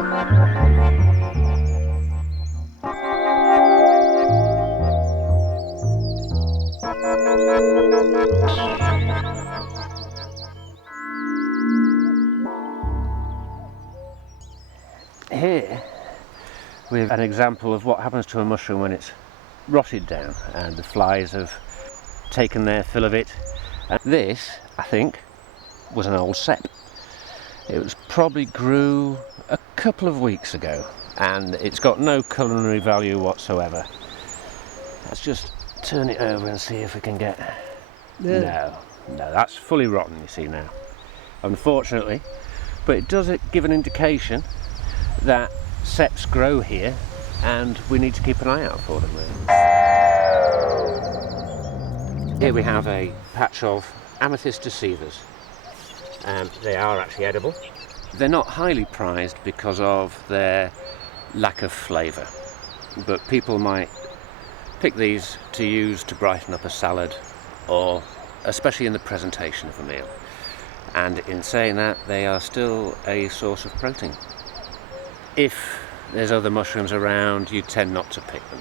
Here we have an example of what happens to a mushroom when it's rotted down and the flies have taken their fill of it. And this, I think, was an old sep. It was probably grew a couple of weeks ago and it's got no culinary value whatsoever. Let's just turn it over and see if we can get... No, that's fully rotten, you see now, unfortunately, but it does give an indication that seps grow here and we need to keep an eye out for them, really. Here we have a patch of amethyst deceivers. They are actually edible. They're not highly prized because of their lack of flavour, but people might pick these to use to brighten up a salad, or especially in the presentation of a meal. And in saying that, they are still a source of protein. If there's other mushrooms around, you tend not to pick them.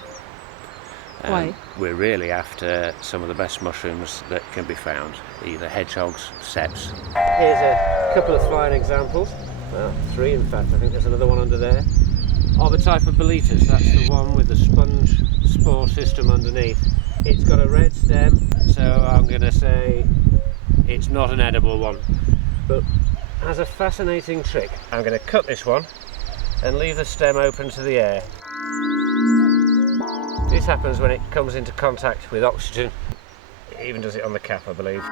Why? We're really after some of the best mushrooms that can be found, either hedgehogs, seps. Here's a couple of fine examples, well, 3 in fact, I think there's another one under there, of a type of Boletus. That's the one with the sponge spore system underneath. It's got a red stem, so I'm going to say it's not an edible one, but has a fascinating trick. I'm going to cut this one and leave the stem open to the air. This happens when it comes into contact with oxygen. It even does it on the cap, I believe.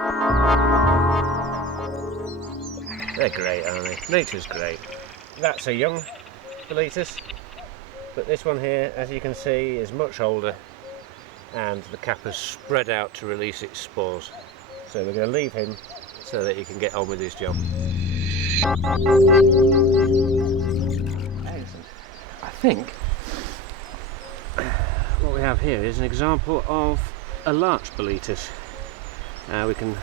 They're great, aren't they? Nature's great. That's a young Boletus, but this one here, as you can see, is much older and the cap has spread out to release its spores. So we're going to leave him so that he can get on with his job. I think what we have here is an example of a larch Boletus. We can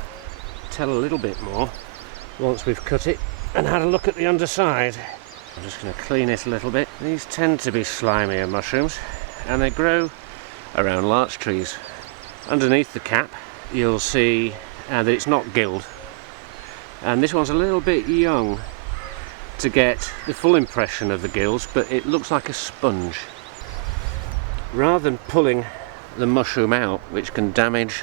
tell a little bit more once we've cut it and had a look at the underside. I'm just going to clean it a little bit. These tend to be slimier mushrooms and they grow around larch trees. Underneath the cap you'll see that it's not gilled, and this one's a little bit young to get the full impression of the gills, but it looks like a sponge. Rather than pulling the mushroom out, which can damage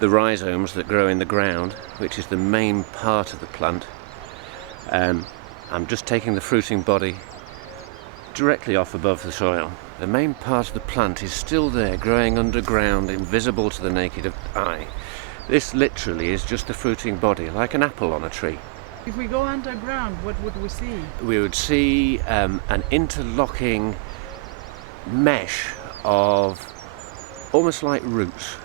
the rhizomes that grow in the ground, which is the main part of the plant, I'm just taking the fruiting body directly off above the soil. The main part of the plant is still there, growing underground, invisible to the naked eye. This literally is just the fruiting body, like an apple on a tree. If we go underground, what would we see? We would see an interlocking mesh of almost like roots.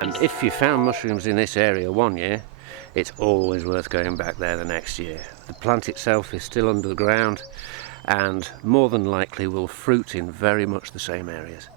And if you found mushrooms in this area one year, it's always worth going back there the next year. The plant itself is still under the ground and more than likely will fruit in very much the same areas.